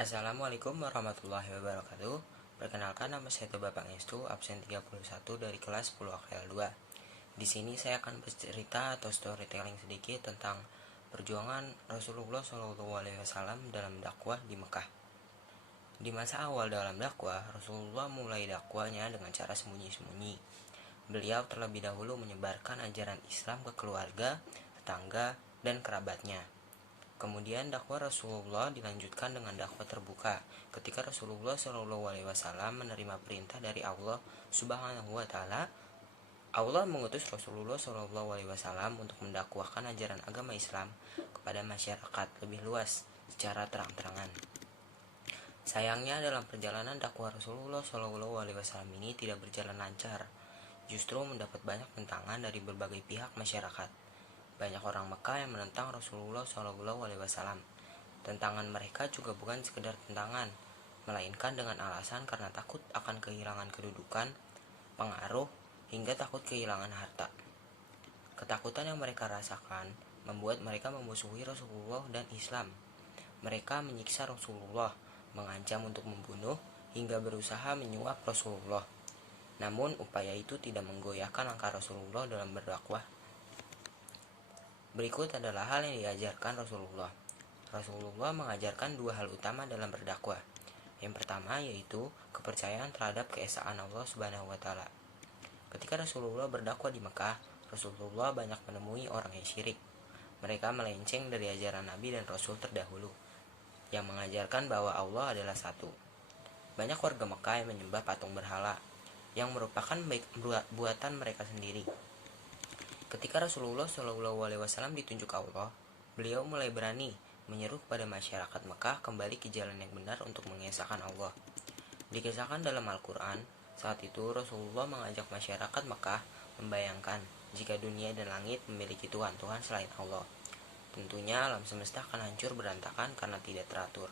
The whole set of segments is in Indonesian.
Assalamualaikum warahmatullahi wabarakatuh. Perkenalkan, nama saya Toba Pangestu, absen 31 dari kelas 10 AKL 2. Di sini saya akan bercerita atau storytelling sedikit tentang perjuangan Rasulullah SAW dalam dakwah di Mekah. Di masa awal dalam dakwah, Rasulullah mulai dakwahnya dengan cara sembunyi-sembunyi. Beliau terlebih dahulu menyebarkan ajaran Islam ke keluarga, tetangga, dan kerabatnya. Kemudian dakwah Rasulullah dilanjutkan dengan dakwah terbuka ketika Rasulullah SAW menerima perintah dari Allah Subhanahu wa Ta'ala. Allah mengutus Rasulullah SAW untuk mendakwahkan ajaran agama Islam kepada masyarakat lebih luas secara terang-terangan. Sayangnya dalam perjalanan dakwah Rasulullah SAW ini tidak berjalan lancar, justru mendapat banyak tentangan dari berbagai pihak masyarakat. Banyak orang Mekah yang menentang Rasulullah SAW. Tentangan mereka juga bukan sekedar tentangan, melainkan dengan alasan karena takut akan kehilangan kedudukan, pengaruh, hingga takut kehilangan harta. Ketakutan yang mereka rasakan membuat mereka memusuhi Rasulullah dan Islam. Mereka menyiksa Rasulullah, mengancam untuk membunuh, hingga berusaha menyuap Rasulullah. Namun upaya itu tidak menggoyahkan langkah Rasulullah dalam berdakwah. Berikut adalah hal yang diajarkan Rasulullah. Rasulullah mengajarkan dua hal utama dalam berdakwah. Yang pertama yaitu kepercayaan terhadap keesaan Allah Subhanahu wa Ta'ala. Ketika Rasulullah berdakwah di Mekah, Rasulullah banyak menemui orang yang syirik. Mereka melenceng dari ajaran Nabi dan Rasul terdahulu yang mengajarkan bahwa Allah adalah satu. Banyak warga Mekah yang menyembah patung berhala yang merupakan buatan mereka sendiri. Ketika Rasulullah SAW ditunjuk Allah, beliau mulai berani menyeru kepada masyarakat Mekah kembali ke jalan yang benar untuk mengesahkan Allah. Dikisahkan dalam Al-Quran, saat itu Rasulullah mengajak masyarakat Mekah membayangkan jika dunia dan langit memiliki Tuhan-Tuhan selain Allah. Tentunya alam semesta akan hancur berantakan karena tidak teratur.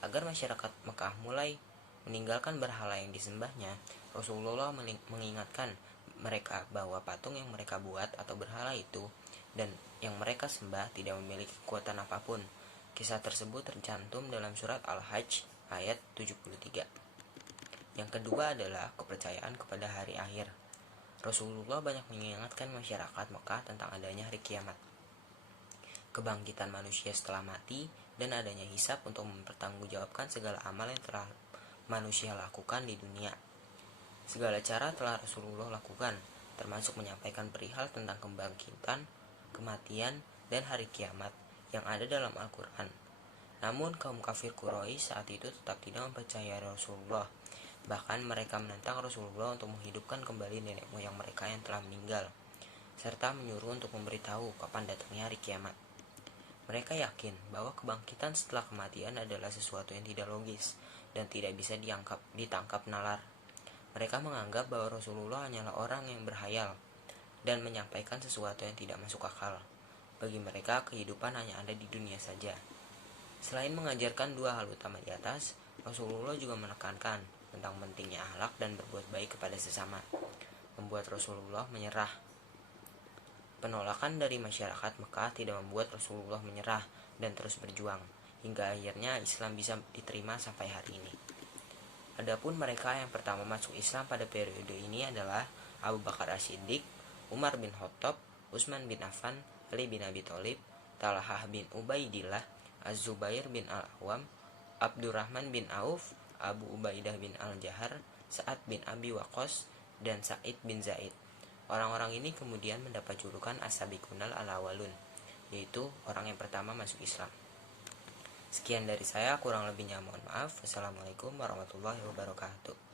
Agar masyarakat Mekah mulai meninggalkan berhala yang disembahnya, Rasulullah mengingatkan mereka bahwa patung yang mereka buat atau berhala itu dan yang mereka sembah tidak memiliki kekuatan apapun. Kisah tersebut tercantum dalam surat Al-Hajj ayat 73. Yang kedua adalah kepercayaan kepada hari akhir. Rasulullah banyak mengingatkan masyarakat Mekah tentang adanya hari kiamat, kebangkitan manusia setelah mati, dan adanya hisab untuk mempertanggungjawabkan segala amal yang telah manusia lakukan di dunia. Segala cara telah Rasulullah lakukan, termasuk menyampaikan perihal tentang kebangkitan, kematian, dan hari kiamat yang ada dalam Al-Quran. Namun kaum kafir Quraisy saat itu tetap tidak mempercayai Rasulullah. Bahkan mereka menentang Rasulullah untuk menghidupkan kembali nenek moyang mereka yang telah meninggal, serta menyuruh untuk memberitahu kapan datangnya hari kiamat. Mereka yakin bahwa kebangkitan setelah kematian adalah sesuatu yang tidak logis dan tidak bisa ditangkap nalar. Mereka menganggap bahwa Rasulullah hanyalah orang yang berhayal dan menyampaikan sesuatu yang tidak masuk akal. Bagi mereka, kehidupan hanya ada di dunia saja. Selain mengajarkan dua hal utama di atas, Rasulullah juga menekankan tentang pentingnya akhlak dan berbuat baik kepada sesama, membuat Rasulullah menyerah. Penolakan dari masyarakat Mekah tidak membuat Rasulullah menyerah dan terus berjuang, hingga akhirnya Islam bisa diterima sampai hari ini. Adapun mereka yang pertama masuk Islam pada periode ini adalah Abu Bakar As-Siddiq, Umar bin Khattab, Utsman bin Affan, Ali bin Abi Thalib, Talhah bin Ubaidillah, Az-Zubair bin Al-Awwam, Abdurrahman bin Auf, Abu Ubaidah bin Al-Jahar, Sa'ad bin Abi Waqqas, dan Sa'id bin Zaid. Orang-orang ini kemudian mendapat julukan As-Sabiqunal Al-Awwalun, yaitu orang yang pertama masuk Islam. Sekian dari saya, kurang lebihnya mohon maaf. Wassalamualaikum warahmatullahi wabarakatuh.